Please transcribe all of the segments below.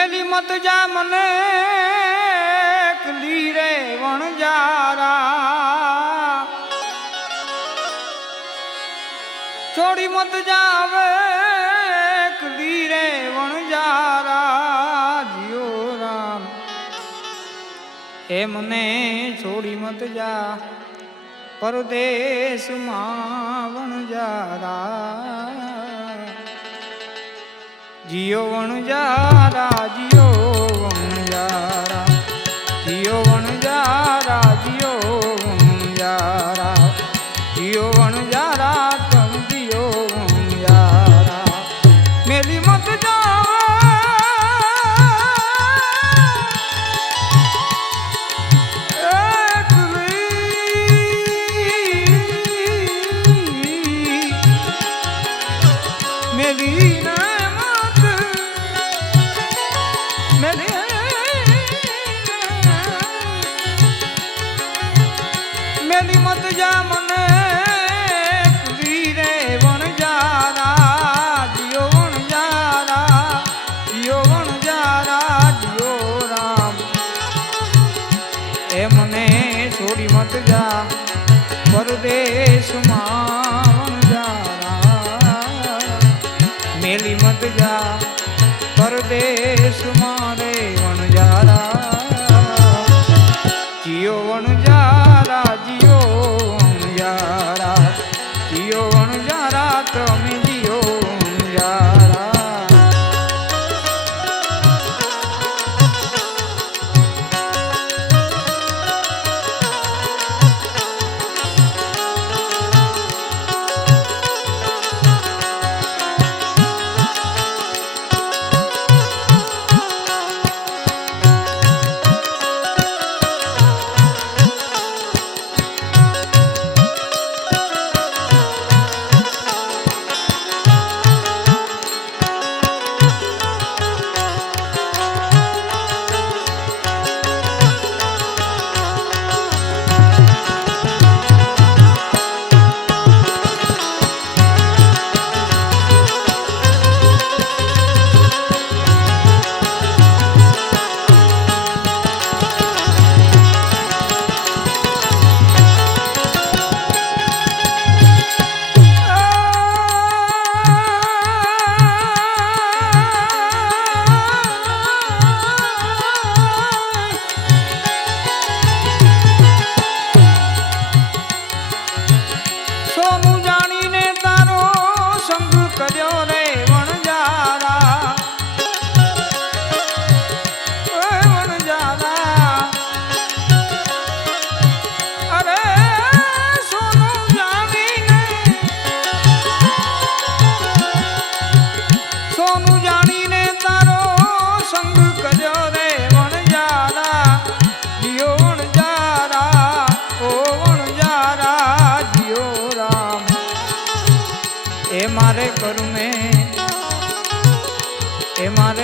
મેલી મત જા મને એકલી રે વણજારા છોડી મત જાવે એકલી રે વણજારા જીઓ રામ એ મને છોડી મત જા પરદેશમાં વણજારા જીઓ વણજારા જીઓ વણજારા જીઓ વણજારા જીઓ વણજારા જીઓ વણજારા તમ જીઓ વણજારા મેલી મત મેલી મત જા મને એકલી રે વણજારા જીઓ વણજારા જીઓ વણજારા જીઓ રામ એ મને છોડી મત જા પરદેશમાં વણજારા મેલી મત જા પરદેશમાં રે વણજારા જીઓ વણજારા જીઓ વણજારા જીઓ વણજારા તમે જીઓ વણજારા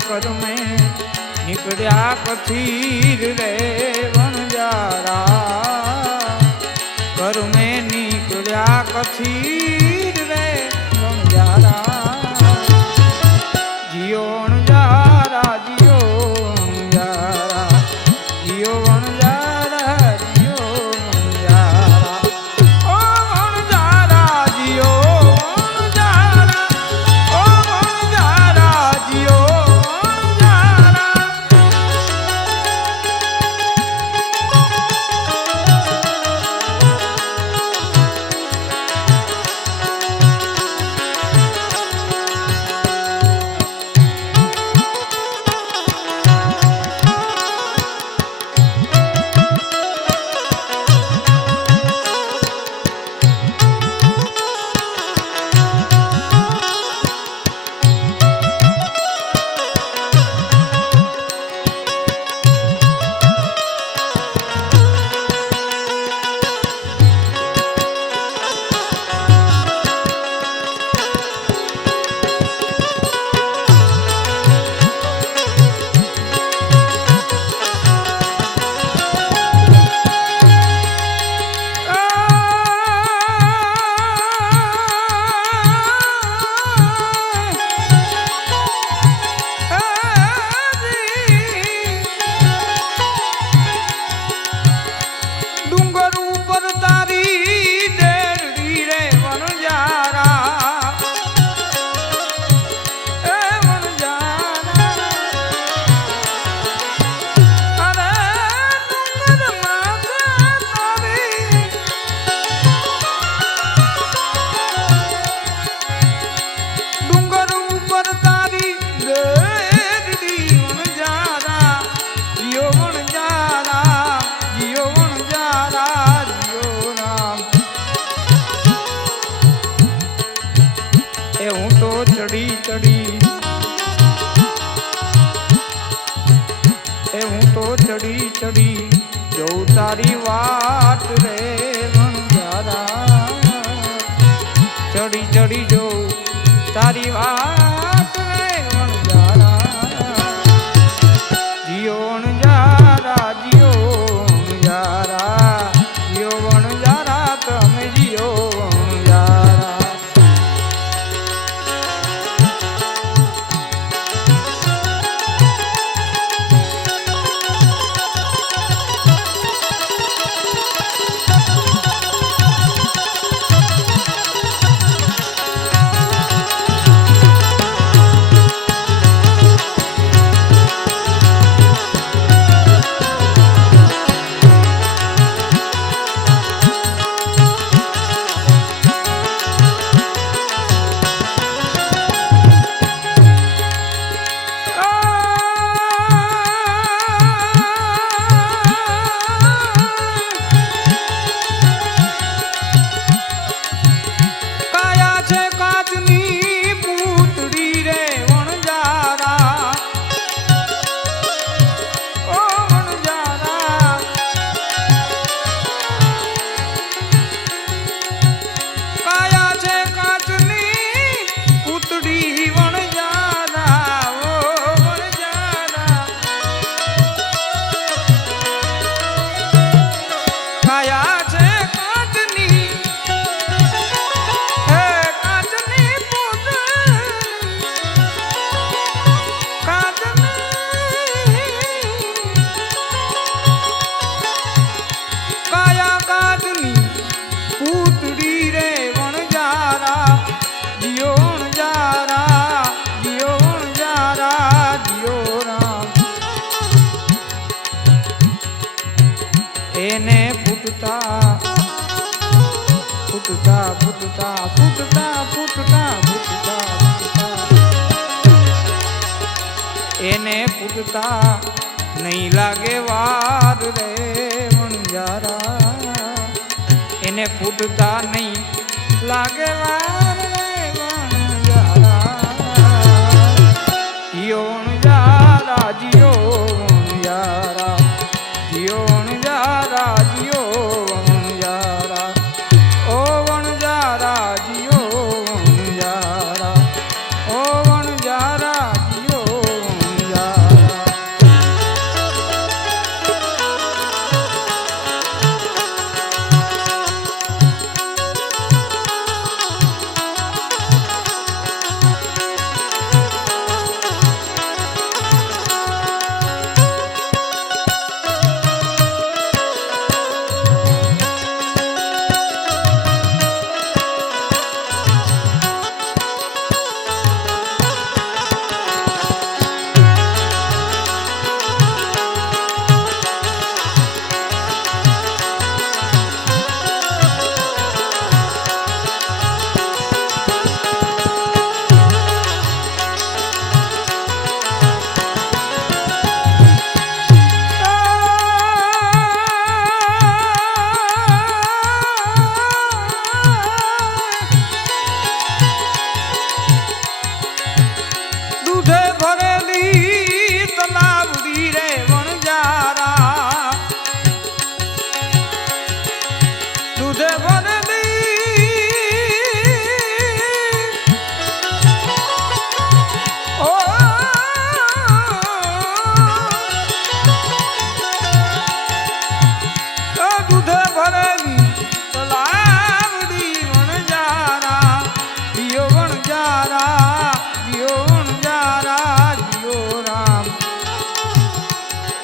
કરમે નીકળ્યા કથીર રે વણજારા કરમે નીકળ્યા કથીર રે વણજારા જીઓ વણજારા જીઓ વણજારા જીઓ વણજારા જીઓ વણજારા ઓ વણજારા જીઓ વણજારા ઓ વણજારા જીઓ ચડી ચડી જઉં તારી વાટ રે વણજારા ચડી ચડી જઉં તારી વાત રે વણજારા જીઓ વણજારા જીઓ વણજારા જીઓ વણજારા તમે જીઓ વણજારા એને ફૂટતા ફૂટતા ફૂટતા ફૂટતા ફૂટતા ફૂટતા ફૂટતા એને ફૂટતા નહીં લાગે વાર રે વણજારા એને ફૂટતા નહીં લાગે વાર રે વણજારા જીઓ વણજારા જીઓ વણજારા જીઓ વણજારા જીઓ વણજારા ઓ વણજારા જીઓ વણજારા ઓ વણજારા જીઓ વણજારા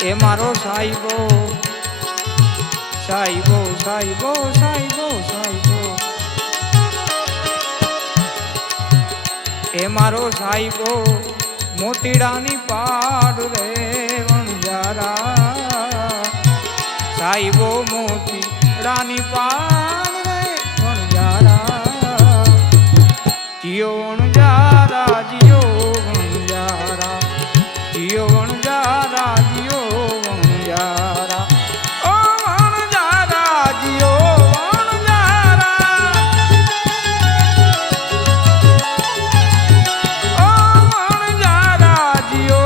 એ મારો સાહેબો સાહેબો સાહેબો સાહેબો સાહેબો એ મારો સાહેબો મોતીડાની પાડ રે વણજારા સાહેબો મોતીડાની પાડ રે વણજારા જીઓ વણજારા જીઓ વણજારા જીઓ વણજારા જીઓ વણજારા ઓ વણજારા જીઓ વણજારા ઓ વણજારા જીઓ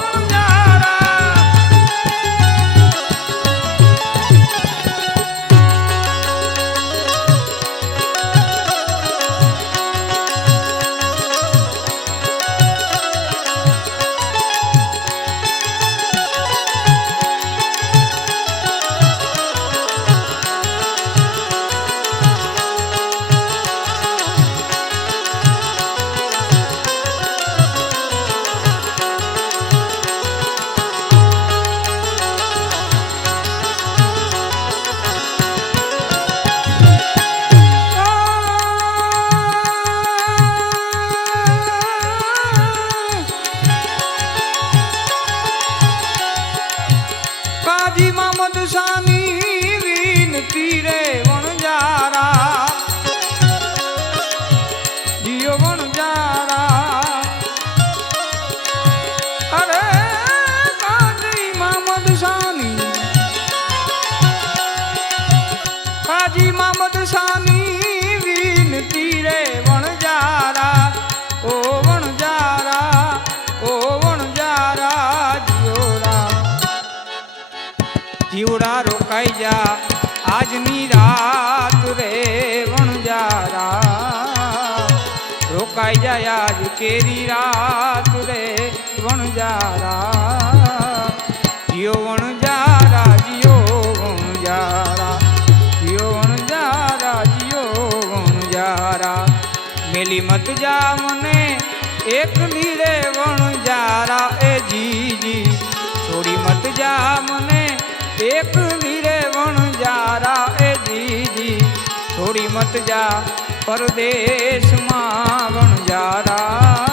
વણજારા મદસાની વિનતી રે વણજારા જીઓ વણજારા અરે કાજી મદસાની કાજી મદસાની વિનતી રે વણજારા ઓ વણજારા ઓ વણજારા જીવડા રોકાઈ જા આજની રાત રે વણજારા રોકાઈ જાય આજ કેરી રાત રે વણજારા જીઓ વણજારા જીઓ વણજારા જીઓ વણજારા જીઓ વણજારા મેલી મત જા મને એકલી રે વણજારા એ જીજી છોડી મત જા મને એકલી રે વણજારા એ જીજી છોડી મત જા પરદેશમાં વણજારા